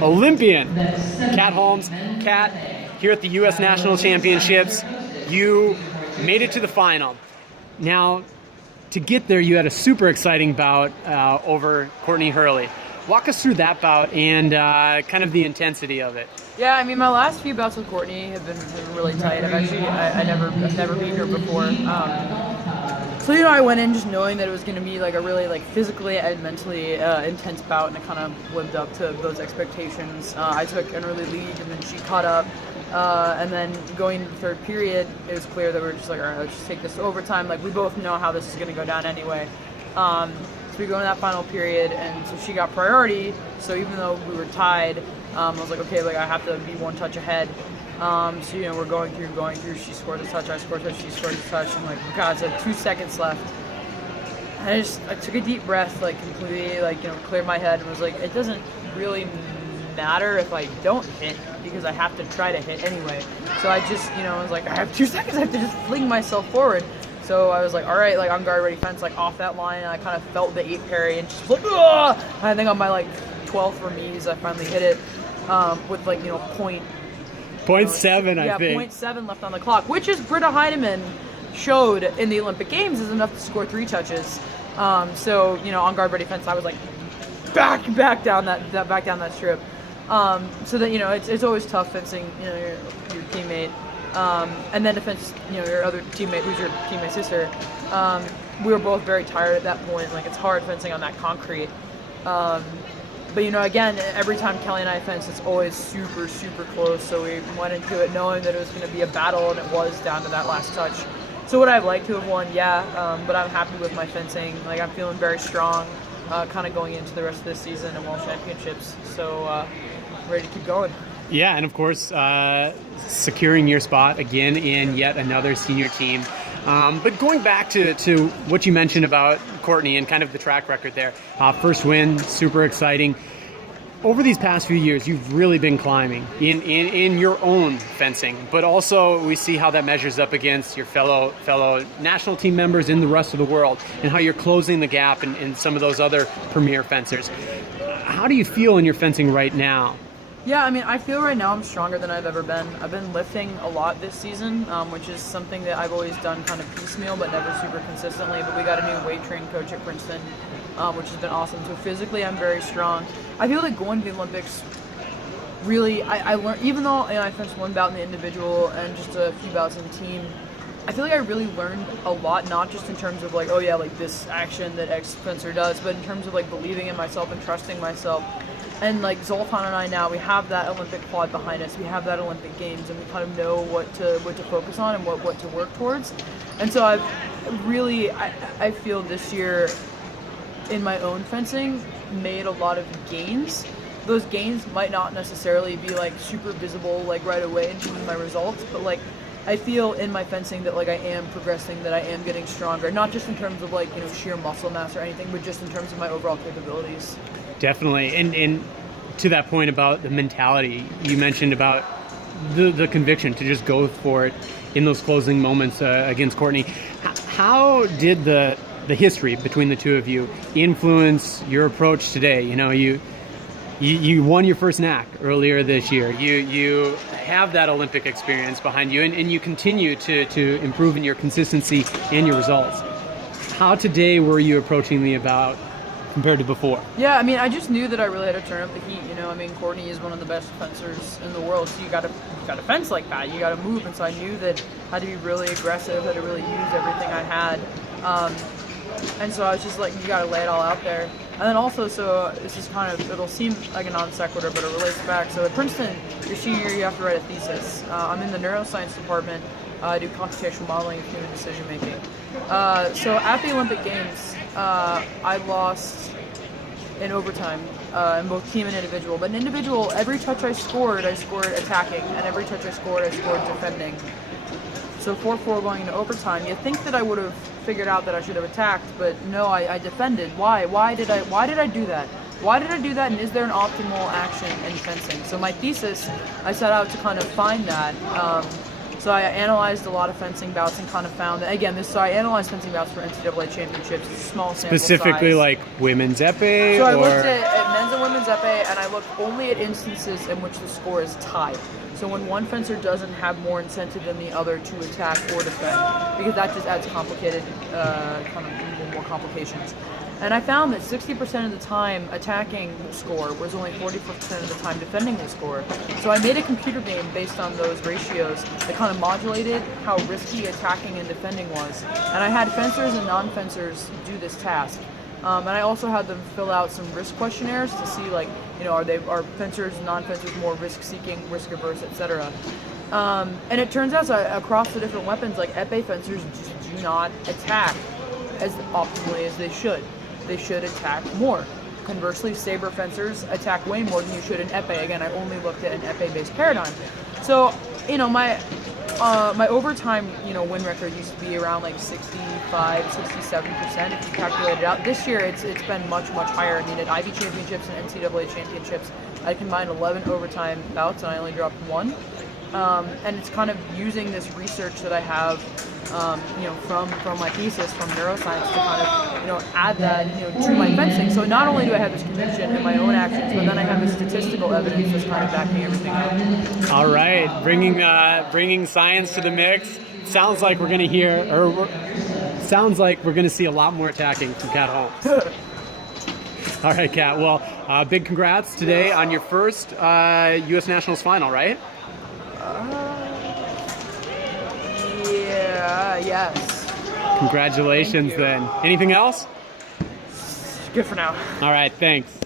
Olympian, Kat Holmes. Kat, here at the U.S. National Championships, you made it to the final. Now, to get there, you had a super exciting bout over Courtney Hurley. Walk us through that bout and kind of the intensity of it. Yeah, I mean, my last few bouts with Courtney have been really tight. I've never beaten her before. So, I went in just knowing that it was going to be like a really physically and mentally intense bout, and it kind of lived up to those expectations. I took an early lead, and then she caught up. And then going into the third period, it was clear that we were just like, all right, let's just take this to overtime. Like, we both know how this is going to go down anyway. So we go into that final period, and so she got priority. So even though we were tied, I was like, okay, I have to be one touch ahead. So, we're going through. She scored a touch, I scored a touch, she scored a touch. And God, so 2 seconds left. And I took a deep breath, completely, cleared my head and was like, it doesn't really matter if I don't hit because I have to try to hit anyway. So I just, I was like, I have 2 seconds, I have to just fling myself forward. So I was like, all right, on guard ready fence, off that line, and I kind of felt the 8 parry and just ugh! And I think on my 12th remise, I finally hit it with point. 0.7, I think. 0.7 left on the clock, which is Britta Heinemann showed in the Olympic Games is enough to score 3 touches. So on guard ready fence, I was back down that strip. So that it's always tough fencing your teammate, and then to fence your other teammate who's your teammate's sister. We were both very tired at that point. It's hard fencing on that concrete. But again, every time Kelly and I fence, it's always super, super close. So we went into it knowing that it was going to be a battle, and it was down to that last touch. So would I have liked to have won? Yeah, but I'm happy with my fencing. I'm feeling very strong, kind of going into the rest of this season and World Championships. So ready to keep going. Yeah, and of course, securing your spot again in yet another senior team. But going back to what you mentioned about Courtney and kind of the track record there. First win, super exciting. Over these past few years, you've really been climbing in your own fencing, but also we see how that measures up against your fellow national team members in the rest of the world and how you're closing the gap in some of those other premier fencers. How do you feel in your fencing right now? Yeah, I mean, I feel right now I'm stronger than I've ever been. I've been lifting a lot this season, which is something that I've always done kind of piecemeal, but never super consistently. But we got a new weight training coach at Princeton, which has been awesome. So physically, I'm very strong. I feel like going to the Olympics, really, I learned, even though I fenced one bout in the individual and just a few bouts in the team, I feel like I really learned a lot, not just in terms of this action that X fencer does, but in terms of believing in myself and trusting myself. And Zoltan and I now, we have that Olympic quad behind us, we have that Olympic Games, and we kind of know what to focus on and what to work towards. And so I feel this year in my own fencing made a lot of gains. Those gains might not necessarily be super visible right away in terms of my results, but I feel in my fencing that I am progressing, that I am getting stronger, not just in terms of sheer muscle mass or anything, but just in terms of my overall capabilities. Definitely. And to that point about the mentality, you mentioned about the conviction to just go for it in those closing moments against Courtney. How did the history between the two of you influence your approach today? You won your first NAC earlier this year. You have that Olympic experience behind you, and you continue to improve in your consistency and your results. How today were you approaching the bout compared to before? Yeah, I mean, I just knew that I really had to turn up the heat. Courtney is one of the best fencers in the world, so you got to fence like that. You got to move, and so I knew that I had to be really aggressive, had to really use everything I had. And so I was just you got to lay it all out there. And then also, so this is it'll seem like a non sequitur, but it relates back. So at Princeton, your senior year, you have to write a thesis. I'm in the neuroscience department. I do computational modeling and human decision making. So at the Olympic Games, I lost in overtime in both team and individual. But in individual, every touch I scored attacking, and every touch I scored defending. So 4-4 going into overtime. You'd think that I would have figured out that I should have attacked, but no, I defended. Why? Why did I do that? Why did I do that, and is there an optimal action in fencing? So my thesis, I set out to kind of find that. So I analyzed a lot of fencing bouts and kind of found that, again, I analyzed fencing bouts for NCAA championships, small sample specifically size. Women's épée? So I looked at men's men's and women's épée, and I look only at instances in which the score is tied. So when one fencer doesn't have more incentive than the other to attack or defend, because that just adds complicated, kind of more complications. And I found that 60% of the time attacking will score, whereas only 40% of the time defending will score. So I made a computer game based on those ratios that kind of modulated how risky attacking and defending was. And I had fencers and non-fencers do this task. And I also had them fill out some risk questionnaires to see, like, you know, are fencers and non-fencers more risk-seeking, risk-averse, etc. And it turns out across the different weapons, like épée fencers just do not attack as optimally as they should. They should attack more. Conversely, saber fencers attack way more than you should in épée. Again, I only looked at an épée-based paradigm. So, you know, my overtime, you know, win record used to be around like 65, 67% if you calculate it out. This year, it's been much higher. I mean, at IB championships and NCAA championships, I combined 11 overtime bouts and I only dropped 1. And it's kind of using this research that I have, you know, from my thesis from neuroscience to kind of, you know, add that, you know, to my fencing. So not only do I have this conviction in my own actions, but then I have the statistical evidence that's kind of backing everything up. All right, bringing science to the mix. Sounds like we're going to sounds like we're going to see a lot more attacking from Kat Holmes. All right, Kat. Well, big congrats today on your first U.S. Nationals final, right? Yes. Congratulations then. Anything else? Good for now. All right, thanks.